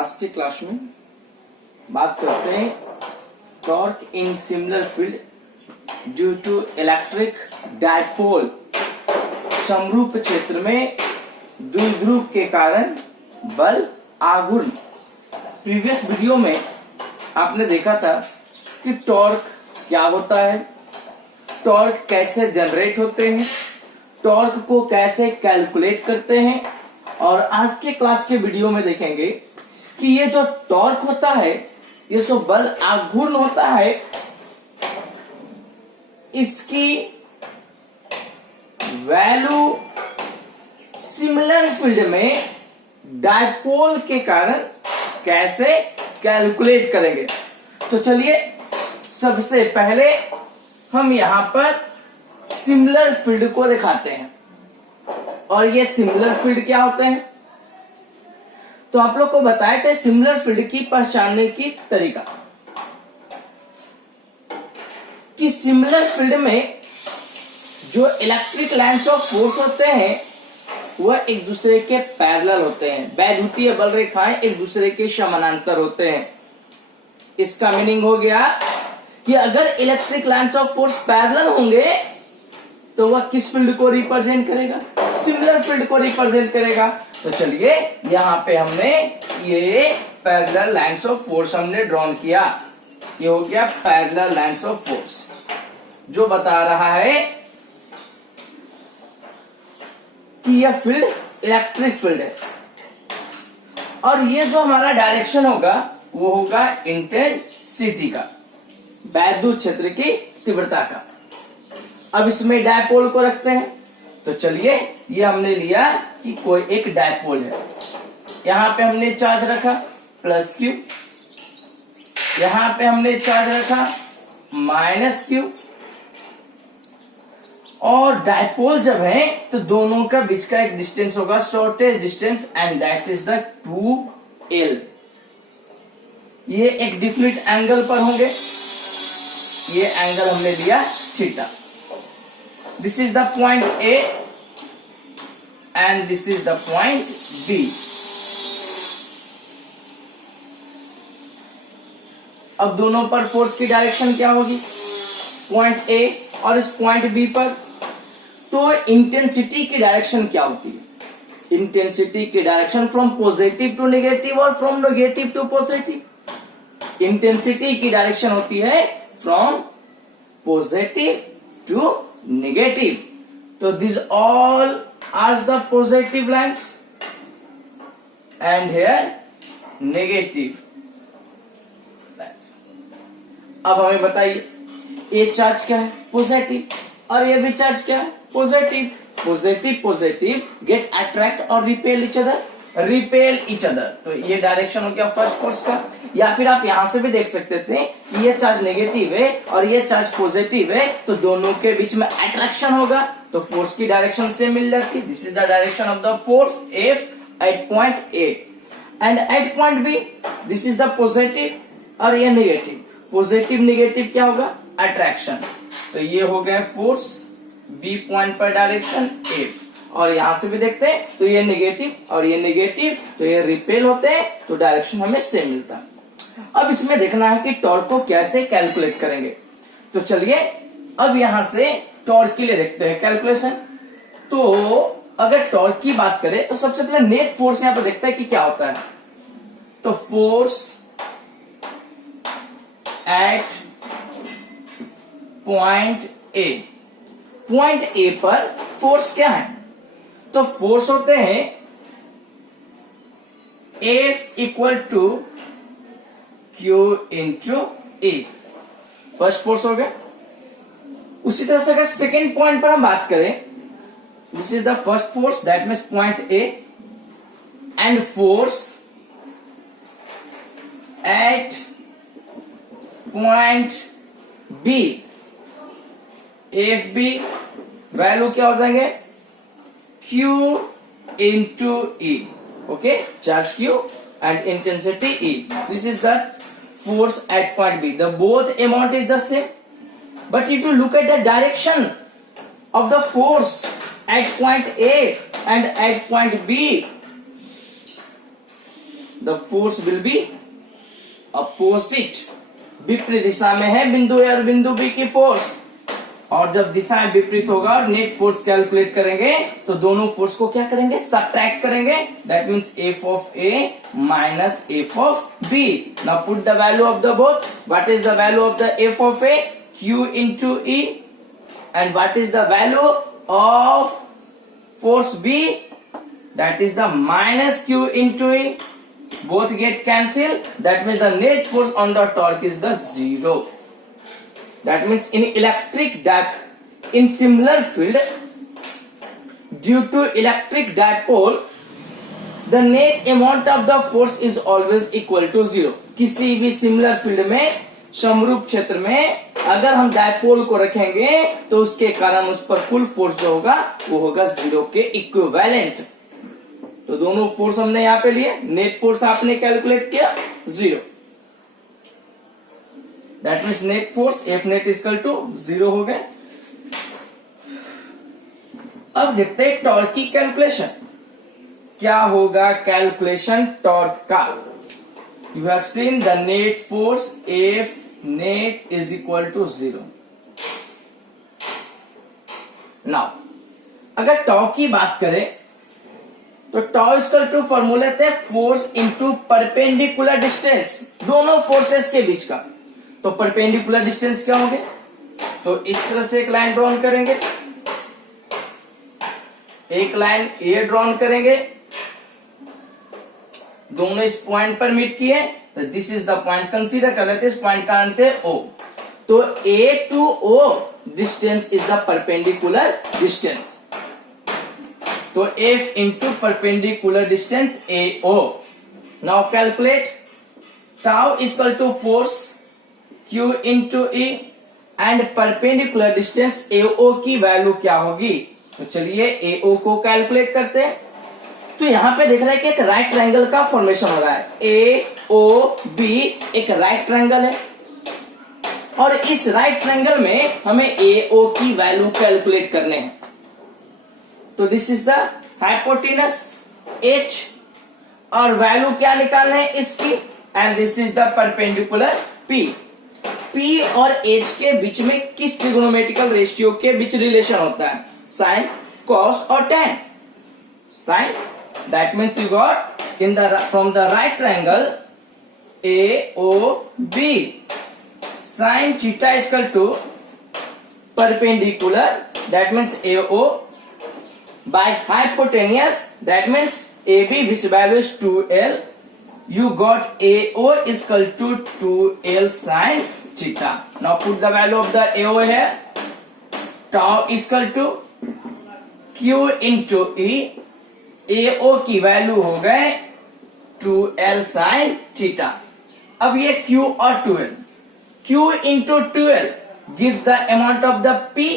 आज के क्लास में बात करते हैं torque in similar field due to electric dipole. समरूप क्षेत्र में द्विध्रुव के कारण बल आघूर्ण। प्रीवियस वीडियो में आपने देखा था कि टॉर्क क्या होता है, टॉर्क कैसे जनरेट होते हैं, टॉर्क को कैसे कैलकुलेट करते हैं। और आज के क्लास के वीडियो में देखेंगे कि ये जो टॉर्क होता है, ये जो बल आघूर्ण होता है, इसकी वैल्यू सिमिलर फील्ड में डायपोल के कारण कैसे कैलकुलेट करेंगे। तो चलिए सबसे पहले हम यहां पर सिमिलर फील्ड को दिखाते हैं। और ये सिमिलर फील्ड क्या होते हैं, तो आप लोग को बताए थे सिमिलर फील्ड की पहचानने की तरीका कि सिमिलर फील्ड में जो इलेक्ट्रिक लाइन्स ऑफ फोर्स होते हैं वह एक दूसरे के पैरेलल होते हैं। वैद्युतीय बल रेखाएं एक दूसरे के समानांतर होते हैं। इसका मीनिंग हो गया कि अगर electric lines of force parallel होंगे तो वह किस फील्ड को रिप्रेजेंट करेगा, सिमिलर फील्ड को रिप्रेजेंट करेगा। तो चलिए यहाँ पे हमने ये पैरेलल लाइन्स ऑफ फोर्स हमने ड्रॉन किया। ये हो गया पैरेलल लाइन्स ऑफ फोर्स, जो बता रहा है कि यह फील्ड इलेक्ट्रिक फील्ड है। और ये जो हमारा डायरेक्शन होगा वो होगा इंटेंसिटी का, वैद्युत क्षेत्र की तीव्रता का। अब इसमें डायपोल को रखते हैं। तो चलिए ये हमने लिया कि कोई एक डायपोल है। यहां पे हमने चार्ज रखा प्लस क्यू, यहां पे हमने चार्ज रखा माइनस क्यू। और डायपोल जब है तो दोनों का बीच का एक डिस्टेंस होगा, shortest distance, and that is the 2L। ये एक डिफिनिट एंगल पर होंगे। ये एंगल हमने लिया theta. This is the point A and this is the point B। अब दोनों पर फोर्स की डायरेक्शन क्या होगी, पॉइंट A और इस पॉइंट B पर। तो इंटेंसिटी की डायरेक्शन क्या होती है, इंटेंसिटी की direction from positive to negative और from negative to positive. Intensity की डायरेक्शन होती है फ्रॉम पॉजिटिव टू नेगेटिव। तो this all are the positive lines and here negative lines. अब हमें बताइए ये चार्ज क्या है, पॉजिटिव, और ये भी चार्ज क्या है, positive. Positive positive get attract और repel each other, repel each other. तो ये डायरेक्शन हो गया फर्स्ट फोर्स का। या फिर आप यहां से भी देख सकते थे कि ये चार्ज नेगेटिव है और ये चार्ज पॉजिटिव है, तो दोनों के बीच में अट्रैक्शन होगा, तो फोर्स की डायरेक्शन से मिल जाती। This is the direction of the force F at point A and at point B। This is the positive और ये नेगेटिव। पॉजिटिव नेगेटिव क्या होगा, अट्रैक्शन। तो ये हो गया फोर्स B पॉइंट पर डायरेक्शन F। और यहां से भी देखते हैं तो ये नेगेटिव और ये नेगेटिव, तो ये रिपेल होते हैं, तो डायरेक्शन हमें सेम मिलता है। अब इसमें देखना है कि टॉर्क को कैसे कैलकुलेट करेंगे। तो चलिए अब यहां से टॉर्क के लिए देखते हैं कैलकुलेशन। तो अगर टॉर्क की बात करें तो सबसे पहले नेट फोर्स यहां पर देखते हैं कि क्या होता है। तो force at point A, point A पर फोर्स क्या है, तो फोर्स होते हैं F equal to Q into A। First force हो गया। उसी तरह से अगर सेकेंड पॉइंट पर हम बात करें, this is the first force, that means point A, and force at point B, FB value क्या हो जाएंगे, Q into E। Okay, charge Q and intensity E. This is the force at point B. The both amount is the same. But if you look at the direction of the force at point A and at point B, the force will be opposite, विपरीत दिशा में है बिंदु ए और बिंदु B की force, और जब दिशा विपरीत होगा और नेट फोर्स कैलकुलेट करेंगे तो दोनों फोर्स को क्या करेंगे, सब्ट्रैक्ट करेंगे, that means F of A minus F of B. Now put the value of the both, what is the value of the F of A, Q into E, and what is the value of force B, that is the minus q into e, both get cancelled, that means the net force on the torque is the 0. That means in electric in similar field, due to electric dipole, the net amount of the force is always equal to 0. किसी भी similar field में, समरूप क्षेत्र में अगर हम dipole को रखेंगे तो उसके कारण उस पर कुल फोर्स जो होगा वो होगा 0 के इक्विवेलेंट। तो दोनों फोर्स हमने यहां पे लिए, नेट फोर्स आपने कैलकुलेट किया 0, that means net force F net equal to 0 हो गए। अब देखते हैं टॉर्क की कैलकुलेशन, क्या होगा कैलकुलेशन टॉर्क का। You have seen the net force F net is equal to 0। Now अगर टॉर्क की बात करें तो tau equal to formula the force into perpendicular distance, दोनों फोर्सेस के बीच का। तो परपेंडिकुलर डिस्टेंस क्या होंगे, तो इस तरह से एक लाइन ड्रॉन करेंगे, एक लाइन ये ड्रॉन करेंगे, दोनों इस पॉइंट पर मीट किए, तो this is the point, consider कर लेते, इस पॉइंट का अंत है O। तो A to O distance is the perpendicular distance, तो F into perpendicular distance AO। Now calculate tau equal to force Q into E and perpendicular distance AO की value क्या होगी। तो चलिए AO को कैलकुलेट करते हैं। तो यहां पे देख रहे हैं कि एक राइट ट्रायंगल का फॉर्मेशन हो रहा है, AOB एक राइट ट्रायंगल है, और इस राइट ट्रायंगल में हमें AO की वैल्यू कैलकुलेट करने हैं। तो this is the hypotenuse H, और वैल्यू क्या निकालना है इसकी, and this is the perpendicular P। P और H के बीच में किस ट्रिगोनोमेट्रिकल रेशियो के बीच रिलेशन होता है, साइन, कॉस और tan। Sine, that means you got in the from the right triangle AOB, sine theta equal to perpendicular, that means AO by hypotenuse, that means AB which value is 2L, you got AO is equal to 2L sin theta. Now put the value of the AO here, tau is equal to Q into E, AO की value हो गए 2L sin theta। अब ये Q और 2L, Q into 2L gives the amount of the P,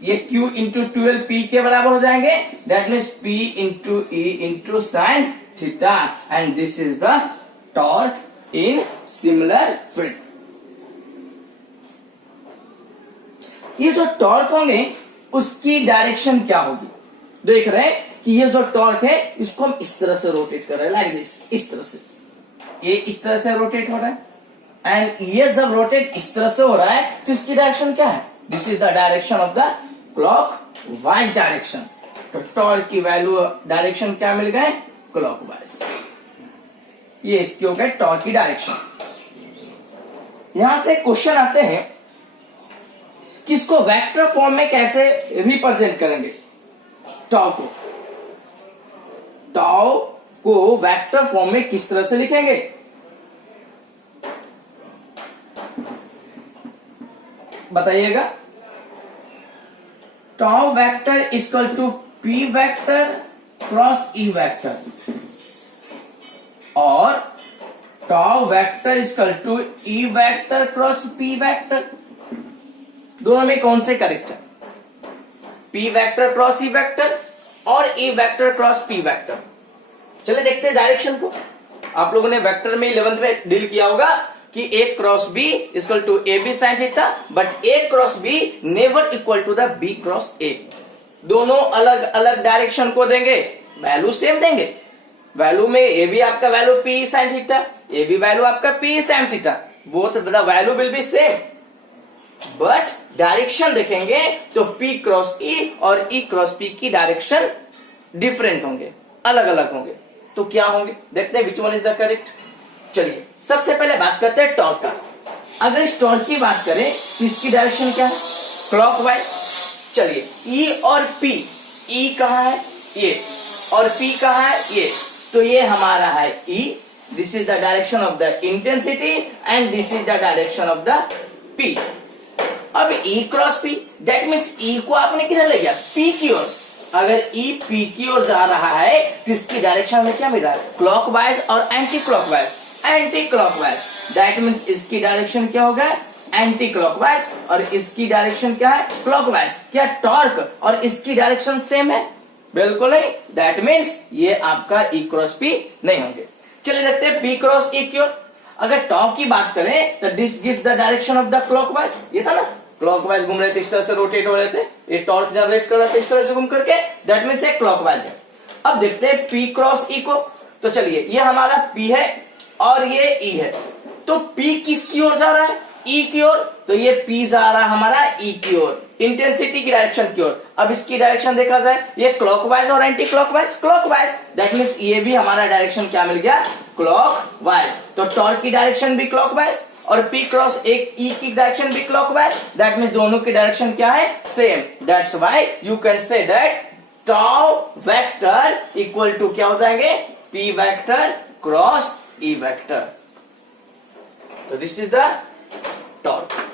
ये Q into 12 P के बराबर हो जाएंगे, that means P into E into sine theta, and this is the torque in similar field. ये जो टॉर्क होंगे उसकी डायरेक्शन क्या होगी, देख रहे हैं कि ये जो टॉर्क है इसको हम इस तरह से रोटेट कर रहे हैं, लाइक दिस, इस तरह से, ये इस तरह से रोटेट हो रहा है, एंड ये जब रोटेट इस तरह से हो रहा है तो इसकी डायरेक्शन क्या है, this is the direction of the clockwise direction. तो टॉर्क की वैल्यू डायरेक्शन क्या मिल गए, क्लॉकवाइज। ये इसके हो गए टॉर्क की डायरेक्शन। यहां से क्वेश्चन आते हैं कि इसको वेक्टर फॉर्म में कैसे रिप्रेजेंट करेंगे, टॉ को वेक्टर फॉर्म में किस तरह से लिखेंगे। बताइएगा। Tau vector equal to p vector cross e vector, और tau vector equal to e vector cross p vector. दोनों में कौन से करेक्ट है, p vector cross e vector और e vector cross p vector. चलिए देखते हैं डायरेक्शन को। आप लोगों ने वेक्टर में 11th में डील किया होगा कि a cross b equal to a b sine theta, but a cross b never equal to the b cross a. दोनों अलग अलग डायरेक्शन को देंगे, वैल्यू सेम देंगे, वैल्यू में ये भी आपका वैल्यू पी साइन थीटा, ये भी वैल्यू आपका P sine theta, both the value will be same, but direction देखेंगे तो P क्रॉस E और E क्रॉस P की डायरेक्शन डिफरेंट होंगे, अलग अलग होंगे। तो क्या होंगे देखते हैं which one is the correct. चलिए सबसे पहले बात करते हैं टॉर्क का। अगर इस टॉर्क की बात करें तो इसकी डायरेक्शन क्या है, क्लॉकवाइज। चलिए E और P, E कहाँ है ये और P कहाँ है ये, तो ये हमारा है E, this is the direction of the intensity and this is the direction of the P। अब E cross P, that means E को आपने किधर ले गया, P की ओर। अगर E P की ओर जा रहा है तो इसकी डायरेक्शन में क्या मिल रहा है, क्लॉकवाइज और anti clockwise, anti clockwise, that means इसकी डायरेक्शन क्या होगा, एंटी क्लॉकवाइज, और इसकी डायरेक्शन क्या है, क्लॉकवाइज। क्या टॉर्क और इसकी डायरेक्शन सेम है, बिल्कुल नहीं, दैट मीन्स ये आपका E क्रॉस P नहीं होंगे। चलिए देखते हैं P क्रॉस E की ओर। अगर टॉर्क की बात करें तो this gives the direction of the clockwise, ये था ना, क्लॉकवाइज घूम रहे थे, इस तरह से रोटेट हो रहे थे, ये टॉर्क जनरेट कर रहा था इस तरह से घूम करके, दैट मीन्स ये क्लॉकवाइज है। अब देखते हैं P क्रॉस E को। तो चलिए ये हमारा P है और ये E है, तो P किसकी ओर जा रहा है, E की ओर, तो ये P जा रहा है हमारा E की ओर, इंटेंसिटी की डायरेक्शन की ओर। अब इसकी डायरेक्शन देखा जाए, ये क्लॉकवाइज और anti clockwise, clockwise, that means ये भी हमारा डायरेक्शन क्या मिल गया, क्लॉकवाइज। तो टॉर्क की डायरेक्शन भी क्लॉकवाइज और P क्रॉस एक E की डायरेक्शन भी क्लॉकवाइज, दैट मीन्स दोनों की डायरेक्शन क्या है, same. That's why you can say that tau vector equal to क्या हो जाएंगे, P vector cross E vector. तो दिस इज द टॉर्क।